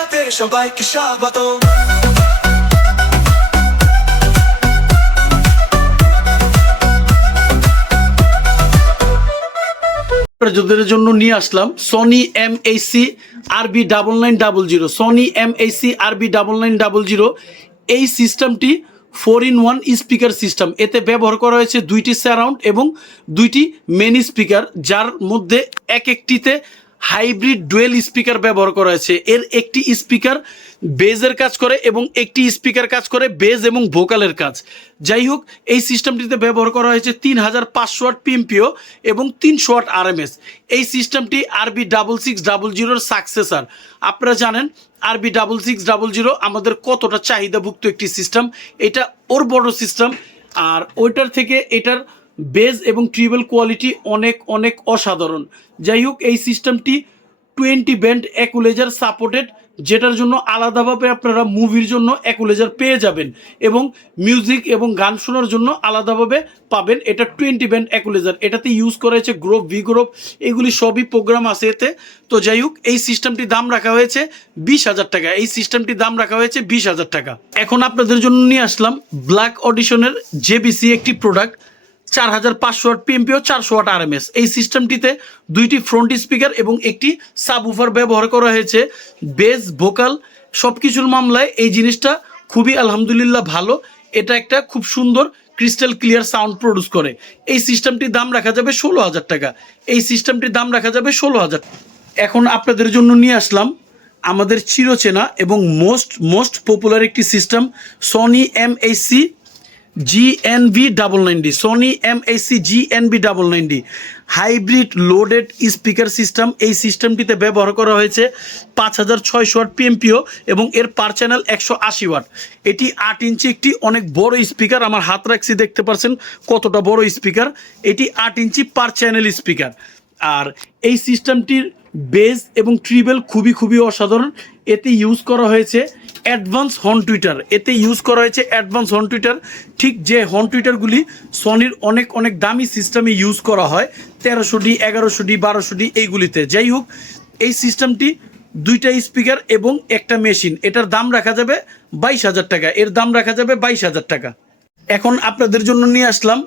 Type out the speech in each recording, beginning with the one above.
দুনিয়াতে সবাইকে জন্য নিয়ে আসলাম Sony M AC RB double nine double zero Sony M AC RB double nine double zero এই সিস্টেমটি four in one speaker system এতে ব্যবহার করা হয়েছে দুইটি স্যারাউন্ড এবং দুইটি মেন স্পিকার যার মধ্যে এক একটিতে হাইব্রিড ডুয়েল স্পিকার ব্যবহার করা হয়েছে। এর একটি স্পিকার বেজের কাজ করে এবং একটি স্পিকার কাজ করে বেজ এবং ভোকালের কাজ। যাই হোক, এই সিস্টেমটিতে ব্যবহার করা হয়েছে তিন হাজার পাঁচশো ওয়াট পিএমপিও এবং তিনশো ওয়াট আরএমএস। এই সিস্টেমটি আরবি ডাবল সিক্স ডাবল জিরোর সাকসেসার আপনারা জানেন, আরবি ডাবল সিক্স ডাবল জিরো আমাদের কতটা চাহিদাভুক্ত একটি সিস্টেম। এটা ওর বড় সিস্টেম, আর ওইটার থেকে এটার বেজ এবং ট্রিবেল কোয়ালিটি অনেক অনেক অসাধারণ। যাই হোক, এই সিস্টেমটি টোয়েন্টি ব্যান্ড অ্যাকুলেজার সাপোর্টেড যেটার জন্য আলাদাভাবে আপনারা মুভির জন্য অ্যাকুলেজার পেয়ে যাবেন এবং মিউজিক এবং গান শোনার জন্য আলাদাভাবে পাবেন এটা টোয়েন্টি ব্যান্ড অ্যাকুলেজার এটাতে ইউজ করা হয়েছে গ্রোপ ভি গ্রোপ এগুলি সবই প্রোগ্রাম আছে এতে। তো যাই হোক, এই সিস্টেমটি দাম রাখা হয়েছে বিশ হাজার টাকা। এই সিস্টেমটি দাম রাখা হয়েছে বিশ হাজার টাকা। এখন আপনাদের জন্য নিয়ে আসলাম ব্ল্যাক অডিশনের জেবিসি একটি প্রোডাক্ট চার হাজার পাঁচশো ওয়াট পিএমপিও চারশো ওয়াট আরএমএস এই সিস্টেমটিতে দুইটি ফ্রন্ট স্পিকার এবং একটি সাবউফার ব্যবহার করা হয়েছে। বেস ভোকাল সব কিছুর মামলায় এই জিনিসটা খুবই আলহামদুলিল্লাহ ভালো। এটা একটা খুব সুন্দর ক্রিস্টাল ক্লিয়ার সাউন্ড প্রডিউস করে। এই সিস্টেমটির দাম রাখা যাবে ষোলো হাজার টাকা। এই সিস্টেমটির দাম রাখা যাবে ষোলো হাজার এখন আপনাদের জন্য নিয়ে আসলাম আমাদের চিরচেনা এবং মোস্ট মোস্ট পপুলার একটি system Sony M H C GNV double nine D Sony M AC GNV double nine D hybrid loaded speaker system এই সিস্টেমটিতে ব্যবহার করা হয়েছে পাঁচ হাজার ছয়শো ওয়াট পিএমপিও এবং এর পার চ্যানেল একশো আশি ওয়াট। এটি আট ইঞ্চি একটি অনেক বড় স্পিকার আমার হাত রাখছি, দেখতে পারছেন কতটা বড় স্পিকার এটি আট ইঞ্চি পার চ্যানেল স্পিকার আর এই সিস্টেমটির বেস এবং ট্রিবেল খুবই খুবই অসাধারণ। এতে ইউজ করা হয়েছে অ্যাডভান্স হর্ন টুইটার এতে ইউজ করা হয়েছে অ্যাডভান্স হর্ন টুইটার ঠিক যে হর্ন টুইটারগুলি সনির অনেক অনেক দামি সিস্টেমে ইউজ করা হয়, তেরোশো ডি, এগারোশো ডি, বারোশো ডি, এইগুলিতে। যাই হোক, এই সিস্টেমটি দুইটা স্পিকার এবং একটা মেশিন এটার দাম রাখা যাবে বাইশ হাজার টাকা। এর দাম রাখা যাবে বাইশ হাজার টাকা। এখন আপনাদের জন্য নিয়ে আসলাম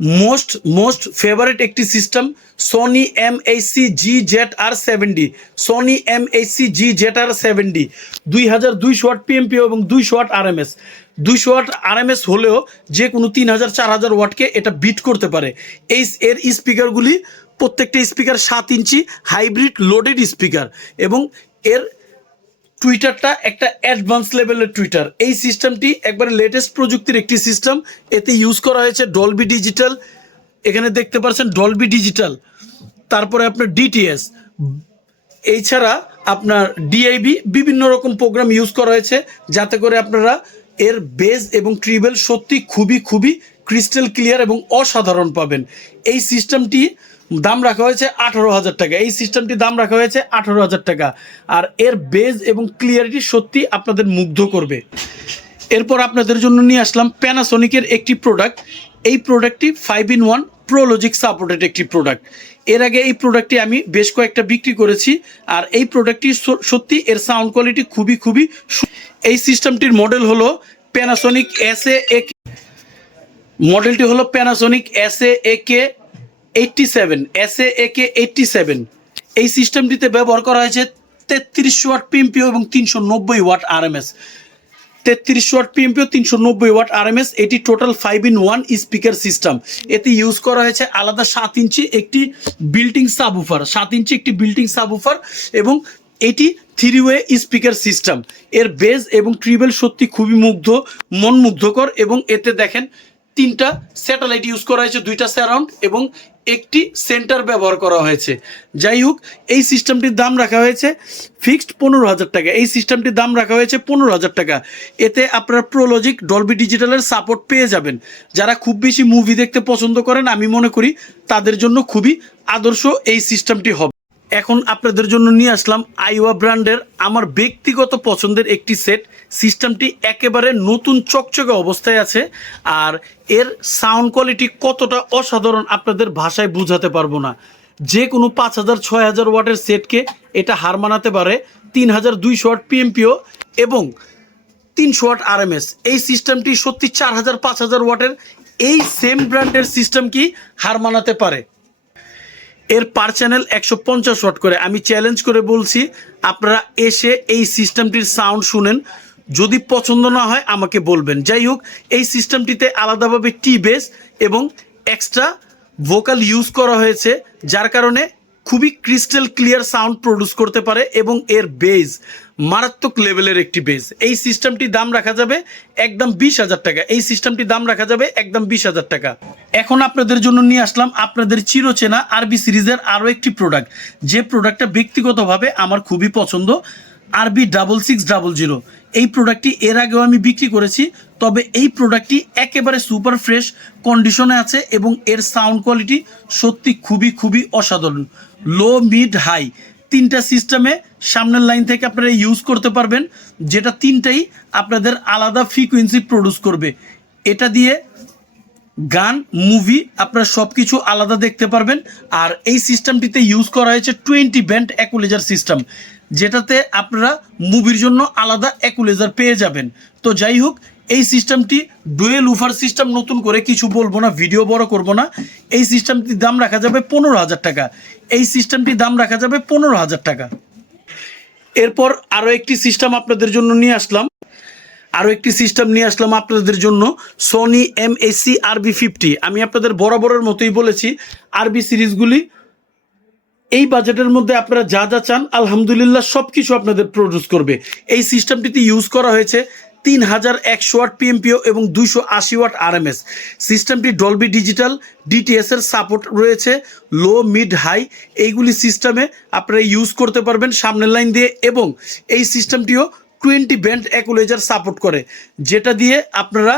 মোস্ট মোস্ট ফেভারিট একটি system Sony M HC G Z R seventy Sony M HC G Z R seventy দুই হাজার দুইশো ওয়াট পিএমপি এবং দুইশো ওয়াট আরএমএস দুইশো ওয়াট আরএমএস হলেও যে কোনো তিন হাজার, চার হাজার ওয়াটকে এটা বিট করতে পারে। এই এর স্পিকারগুলি প্রত্যেকটা স্পিকার সাত ইঞ্চি হাইব্রিড লোডেড স্পিকার এবং এর টুইটারটা একটা অ্যাডভান্স লেভেলের টুইটার এই সিস্টেমটি একবারে লেটেস্ট প্রযুক্তির একটি সিস্টেম এতে ইউজ করা হয়েছে ডলবি ডিজিটাল এখানে দেখতে পাচ্ছেন ডলবি ডিজিটাল তারপরে আপনার ডিটিএস এছাড়া আপনার ডিআইবি বিভিন্ন রকম প্রোগ্রাম ইউজ করা হয়েছে, যাতে করে আপনারা এর বেজ এবং ট্রিবেল সত্যি খুবই খুবই ক্রিস্টাল ক্লিয়ার এবং অসাধারণ পাবেন। এই সিস্টেমটি দাম রাখা হয়েছে আঠারো হাজার টাকা। এই সিস্টেমটির দাম রাখা হয়েছে আঠারো হাজার টাকা। আর এর বেজ এবং ক্লিয়ারিটি সত্যি আপনাদের মুগ্ধ করবে। এরপর আপনাদের জন্য নিয়ে আসলাম প্যানাসোনিকের একটি প্রোডাক্ট এই প্রোডাক্টটি five in one pro logic supported একটি প্রোডাক্টের আগে এই প্রোডাক্টটি আমি বেশ কয়েকটা বিক্রি করেছি। আর এই প্রোডাক্টটি সত্যি এর সাউন্ড কোয়ালিটি খুবই খুবই এই সিস্টেমটির মডেল হলো প্যানাসোনিক এস এ মডেলটি হলো Panasonic S A K eighty seven S A K eighty seven এই সিস্টেমটিতে ব্যবহার করা হয়েছে তেত্রিশশো ওয়াট পিএমপিও এবং তিনশো নব্বই ওয়াট আরএমএস তেত্রিশ ওয়াট পিএমপিও, তিনশো নব্বই ওয়াট আরএমএস এটি total five in one speaker system এতে ইউজ করা হয়েছে আলাদা সাত ইঞ্চি একটি বিল্টিং সাবউফার সাত ইঞ্চি একটি বিল্টিং সাবউফার এবং এটি থ্রি ওয়ে স্পিকার সিস্টেম এর বেজ এবং ট্রিবেল সত্যি খুবই মুগ্ধ মন মুগ্ধকর এবং এতে দেখেন তিনটা স্যাটেলাইট ইউজ করা হয়েছে, দুইটা স্যারাউন্ড এবং একটি সেন্টার ব্যবহার করা হয়েছে। যাই হোক, এই সিস্টেমটির দাম রাখা হয়েছে ফিক্সড পনেরো হাজার টাকা। এই সিস্টেমটির দাম রাখা হয়েছে পনেরো হাজার টাকা। এতে আপনারা প্রোলজিক ডলবি ডিজিটালের সাপোর্ট পেয়ে যাবেন। যারা খুব বেশি মুভি দেখতে পছন্দ করেন, আমি মনে করি তাদের জন্য খুবই আদর্শ এই সিস্টেমটি হবে। এখন আপনাদের জন্য নিয়ে আসলাম আইওয়া ব্র্যান্ডের আমার ব্যক্তিগত পছন্দের একটি সেট। সিস্টেমটি একেবারে নতুন চকচকে অবস্থায় আছে আর এর সাউন্ড কোয়ালিটি কতটা অসাধারণ আপনাদের ভাষায় বোঝাতে পারব না। যে কোনো পাঁচ হাজার, ছয় হাজার ওয়াটের সেটকে এটা হার মানাতে পারে তিন হাজার দুইশো ওয়াট পিএমপিও এবং তিনশো ওয়াট আরএমএস। এই সিস্টেমটি সত্যি চার হাজার, পাঁচ হাজার ওয়াটের এই সেম ব্র্যান্ডের সিস্টেম কি হার মানাতে পারে। এর পার চ্যানেল একশো পঞ্চাশ ওয়াট করে। আমি চ্যালেঞ্জ করে বলছি, আপনারা এসে এই সিস্টেমটির সাউন্ড শুনেন। যদি পছন্দ না হয়, আমাকে বলবেন। যাই হোক, এই সিস্টেমটিতে আলাদাভাবে টি বেস এবং এক্সট্রা ভোকাল ইউজ করা হয়েছে, যার কারণে খুবই ক্রিস্টাল ক্লিয়ার সাউন্ড প্রডিউস করতে পারে এবং এর বেজ মারাত্মক লেভেলের একটি বেজ এই সিস্টেমটি দাম রাখা যাবে একদম বিশ হাজার টাকা। এই সিস্টেমটি দাম রাখা যাবে একদম বিশ হাজার টাকা। এখন আপনাদের জন্য নিয়ে আসলাম আপনাদের চিরচেনা আরবি সিরিজের আরও একটি প্রোডাক্ট যে প্রোডাক্টটা ব্যক্তিগতভাবে আমার খুবই পছন্দ আরবি ডাবল সিক্স ডাবল জিরো এই প্রোডাক্টটি এর আগেও আমি বিক্রি করেছি, তবে এই প্রোডাক্টটি একেবারে সুপার ফ্রেশ কন্ডিশনে আছে এবং এর সাউন্ড কোয়ালিটি সত্যি খুবই খুবই অসাধারণ। লো মিড হাই তিনটা সিস্টেমে সামনের লাইন থেকে আপনারা ইউজ করতে পারবেন, যেটা তিনটাই আপনাদের আলাদা ফ্রিকুয়েন্সি প্রডিউস করবে। এটা দিয়ে গান মুভি আপনারা সব কিছু আলাদা দেখতে পারবেন, আর এই সিস্টেমটিতে ইউজ করা হয়েছে টোয়েন্টি ব্যান্ড অ্যাকুলেজার সিস্টেম যেটাতে আপনারা মুভির জন্য আলাদা অ্যাকুলেজার পেয়ে যাবেন। তো যাই হোক এই সিস্টেমটি ডুয়েল উফার সিস্টেম নতুন করে কিছু বলব না, ভিডিও বড় করব না। এই সিস্টেমটির দাম রাখা যাবে পনেরো হাজার টাকা। এই সিস্টেমটির দাম রাখা যাবে পনেরো হাজার টাকা। এরপর আরও একটি সিস্টেম আপনাদের জন্য নিয়ে আসলাম। আরও একটি সিস্টেম নিয়ে আসলাম আপনাদের জন্য Sony M AC RB fifty আমি আপনাদের বরাবরের মতোই বলেছি আরবি সিরিজগুলি। এই বাজেটের মধ্যে আপনারা যা যা চান, আলহামদুলিল্লাহ সব কিছু আপনাদের প্রডিউস করবে। এই সিস্টেমটিতে ইউজ করা হয়েছে তিন হাজার একশো ওয়াট পিএমপিও এবং দুইশো আশি ওয়াট আরএমএস সিস্টেমটি ডলবি ডিজিটাল ডিটিএসের সাপোর্ট রয়েছে লো মিড হাই এইগুলি সিস্টেমে আপনারা ইউজ করতে পারবেন সামনের লাইন দিয়ে এবং এই সিস্টেমটিও টোয়েন্টি ব্যান্ড অ্যাকুলেজার সাপোর্ট করে, যেটা দিয়ে আপনারা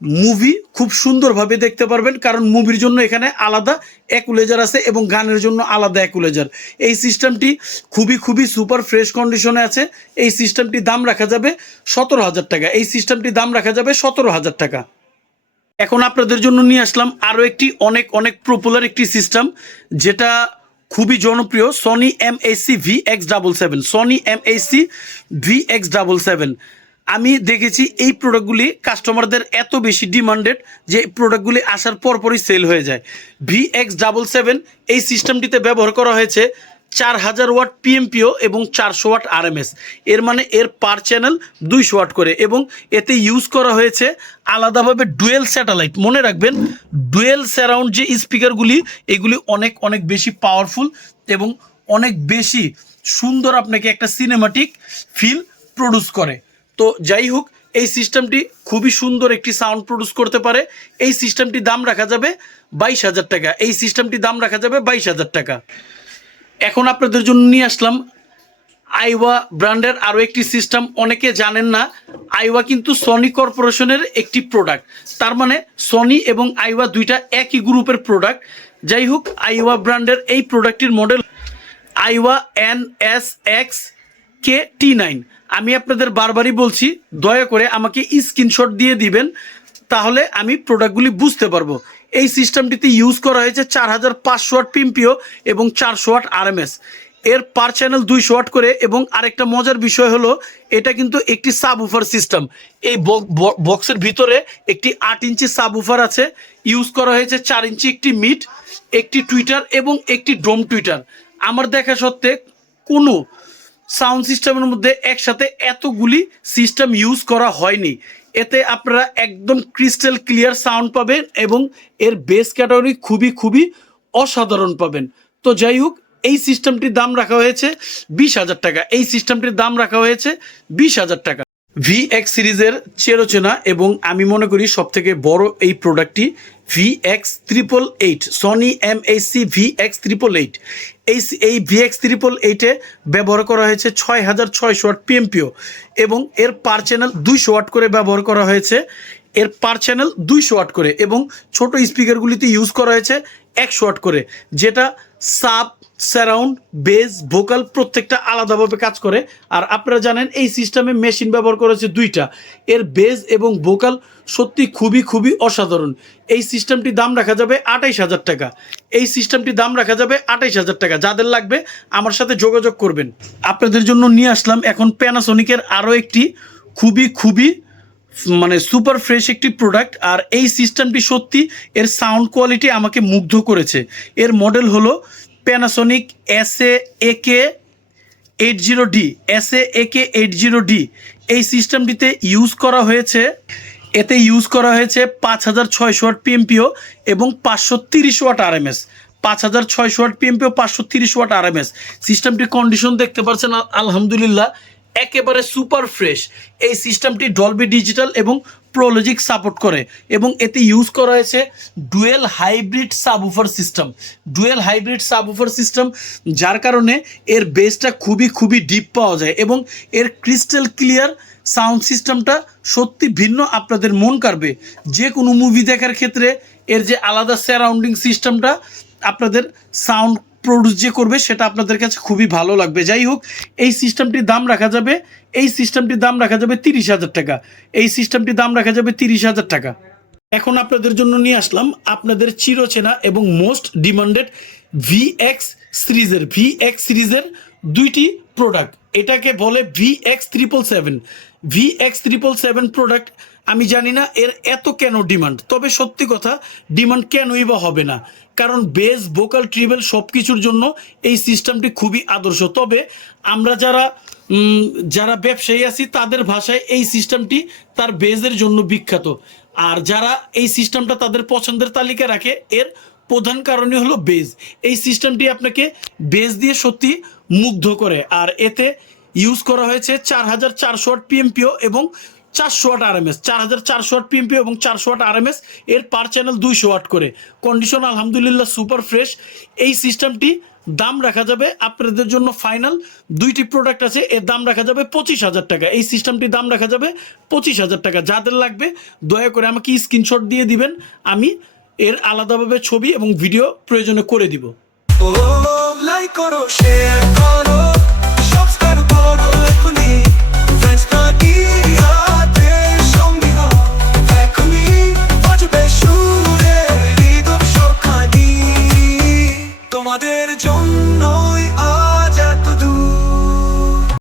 মুভি খুব সুন্দরভাবে দেখতে পারবেন, কারণ মুভির জন্য এখানে আলাদা অ্যাকুলেজার আছে এবং গানের জন্য আলাদা অ্যাকুলেজার এই সিস্টেমটি খুবই খুবই সুপার ফ্রেশ কন্ডিশনে আছে। এই সিস্টেমটি দাম রাখা যাবে সতেরো হাজার টাকা। এই সিস্টেমটি দাম রাখা যাবে সতেরো হাজার টাকা। এখন আপনাদের জন্য নিয়ে আসলাম আরও একটি অনেক অনেক পপুলার একটি সিস্টেম যেটা খুবই জনপ্রিয় Sony M AC V X double seven Sony M AC V X double seven আমি দেখেছি এই প্রোডাক্টগুলি কাস্টমারদের এত বেশি ডিমান্ডেড যে প্রোডাক্টগুলি আসার পরপরই সেল হয়ে যায়। ভি এক্স ডাবল সেভেন এই সিস্টেমটিতে ব্যবহার করা হয়েছে চার হাজার ওয়াট পিএমপিও এবং চারশো ওয়াট আরএমএস এর মানে এর পার চ্যানেল দুইশো ওয়াট করে এবং এতে ইউজ করা হয়েছে আলাদাভাবে ডুয়েল স্যাটেলাইট মনে রাখবেন ডুয়েল স্যারাউন্ড যে স্পিকারগুলি এগুলি অনেক অনেক বেশি পাওয়ারফুল এবং অনেক বেশি সুন্দর আপনাকে একটা সিনেমাটিক ফিল প্রডিউস করে। তো যাই হোক, এই সিস্টেমটি খুবই সুন্দর একটি সাউন্ড প্রডিউস করতে পারে। এই সিস্টেমটির দাম রাখা যাবে বাইশ হাজার টাকা। এই সিস্টেমটির দাম রাখা যাবে বাইশ হাজার টাকা। এখন আপনাদের জন্য নিয়ে আসলাম আইওয়া ব্র্যান্ডের আরও একটি সিস্টেম। অনেকে জানেন না, আইওয়া কিন্তু সনি কর্পোরেশনের একটি প্রোডাক্ট তার মানে সনি এবং আইওয়া দুইটা একই গ্রুপের প্রোডাক্ট যাই হোক, আইওয়া ব্র্যান্ডের এই প্রোডাক্টটির model Aiwa N S X K T nine আমি আপনাদের বারবারই বলছি, দয়া করে আমাকে স্ক্রিনশট দিয়ে দিবেন, তাহলে আমি প্রোডাক্টগুলি বুঝতে পারব। এই সিস্টেমটিতে ইউজ করা হয়েছে চার হাজার পাঁচশো ওয়াট পিম্পিও এবং চারশো ওয়াট আরএমএস এর পার চ্যানেল দুইশো ওয়াট করে এবং আরেকটা মজার বিষয় হলো, এটা কিন্তু একটি সাব উফার সিস্টেম এই বক্সের ভিতরে একটি আট ইঞ্চি সাব উফার আছে। ইউজ করা হয়েছে চার ইঞ্চি একটি মিট একটি টুইটার এবং একটি ড্রোম টুইটার আমার দেখা সত্ত্বে কোনো সাউন্ড সিস্টেমের মধ্যে একসাথে এতগুলি সিস্টেম ইউজ করা হয়নি। এতে আপনারা একদম ক্রিস্টাল ক্লিয়ার সাউন্ড পাবেন এবং এর বেস ক্যাটাগরি খুবই খুবই অসাধারণ পাবেন। তো যাই হোক, এই সিস্টেমটির দাম রাখা হয়েছে বিশ হাজার টাকা। এই সিস্টেমটির দাম রাখা হয়েছে বিশ হাজার টাকা। ভি এক্স সিরিজের চেরোচেনা এবং আমি মনে করি সব থেকে বড় এই প্রোডাক্টটি V X triple eight Sony M H C V X triple eight এই এই ভি এক্স ত্রিপল এইটে ব্যবহার করা হয়েছে ছয় হাজার ছয়শো ওয়াট পিএমপিও এবং এর পার চ্যানেল দুইশো ওয়াট করে ব্যবহার করা হয়েছে। এর পার চ্যানেল দুইশো ওয়াট করে এবং ছোট স্পিকারগুলিতে ইউজ করা হয়েছে একশো ওয়াট করে, যেটা সাব সারাউন্ড, বেস, ভোকাল প্রত্যেকটা আলাদাভাবে কাজ করে। আর আপনারা জানেন, এই সিস্টেমে মেশিন ব্যবহার করেছে দুইটা। এর বেস এবং ভোকাল সত্যি খুবই খুবই অসাধারণ। এই সিস্টেমটি দাম রাখা যাবে আটাইশ হাজার টাকা। এই সিস্টেমটি দাম রাখা যাবে আটাইশ হাজার টাকা। যাদের লাগবে, আমার সাথে যোগাযোগ করবেন। আপনাদের জন্য নিয়ে আসলাম এখন প্যানাসোনিকের আরও একটি খুবই খুবই মানে সুপার ফ্রেশ একটি প্রোডাক্ট। আর এই সিস্টেমটি সত্যি এর সাউন্ড কোয়ালিটি আমাকে মুগ্ধ করেছে। এর মডেল হলো Panasonic S A AK eight zero D S A AK eight zero D এই সিস্টেমটিতে ইউজ করা হয়েছে, এতে ইউজ করা হয়েছে পাঁচ হাজার ছয়শো ওয়াট পিএমপিও এবং পাঁচশো তিরিশ ওয়াট আর আরএমএস পাঁচ হাজার ছয়শো ওয়াট পিএমপিও পাঁচশো তিরিশ ওয়াট আরএমএস সিস্টেমটির কন্ডিশন দেখতে পাচ্ছেন আল- আলহামদুলিল্লাহ, একেবারে সুপার ফ্রেশ এই সিস্টেমটি ডলবি ডিজিটাল এবং প্রোলজিক সাপোর্ট করে এবং এতে ইউজ করা হয়েছে dual hybrid subwoofer system dual hybrid subwoofer system যার কারণে এর বেসটা খুবই খুবই ডিপ পাওয়া যায় এবং এর ক্রিস্টাল ক্লিয়ার সাউন্ড সিস্টেমটা সত্যি ভিন্ন আপনাদের মন কাড়বে। যে কোনো মুভি দেখার ক্ষেত্রে এর যে আলাদা সারাউন্ডিং সিস্টেমটা আপনাদের সাউন্ড প্রডিউস যে করবে সেটা আপনাদের কাছে খুবই ভালো লাগবে। যাই হোক, এই সিস্টেমটির দাম রাখা যাবে, এই সিস্টেমটির দাম রাখা যাবে তিরিশ হাজার টাকা। এই সিস্টেমটির দাম রাখা যাবে তিরিশ হাজার টাকা। এখন আপনাদের জন্য নিয়ে আসলাম আপনাদের চিরচেনা এবং মোস্ট ডিমান্ডেড ভি এক্স সিরিজের ভি এক্স সিরিজের দুইটি প্রোডাক্ট এটাকে বলে V X triple seven V X triple seven product আমি জানি না এর এত কেন ডিমান্ড। তবে সত্যি কথা, ডিমান্ড কেনই বা হবে না। কারণ বেস, ভোকাল, ট্রিবেল সব কিছুর জন্য এই সিস্টেমটি খুবই আদর্শ। তবে আমরা যারা যারা ব্যবসায়ী আছি, তাদের ভাষায় এই সিস্টেমটি তার বেজের জন্য বিখ্যাত। আর যারা এই সিস্টেমটা তাদের পছন্দের তালিকা রাখে, এর প্রধান কারণই হলো বেজ এই সিস্টেমটি আপনাকে বেজ দিয়ে সত্যি মুগ্ধ করে। আর এতে ইউজ করা হয়েছে চার হাজার চারশো ওয়াট পিএমপিও এবং চারশো ওয়াট আরএমএস চার হাজার চারশো ওয়াট পিএমপি এবং চারশো ওয়াট আরএমএস এর পার চ্যানেল দুইশো ওয়াট করে। কন্ডিশন আলহামদুলিল্লাহ সুপার ফ্রেশ এই সিস্টেমটি দাম রাখা যাবে আপনাদের জন্য ফাইনাল দুইটি প্রোডাক্ট আছে, এর দাম রাখা যাবে পঁচিশ হাজার টাকা। এই সিস্টেমটির দাম রাখা যাবে পঁচিশ হাজার টাকা। যাদের লাগবে, দয়া করে আমাকে স্ক্রিনশট দিয়ে দিবেন। আমি এর আলাদাভাবে ছবি এবং ভিডিও প্রয়োজনে করে দিব। লাইক করো শেয়ার করো সাবস্ক্রাইব করো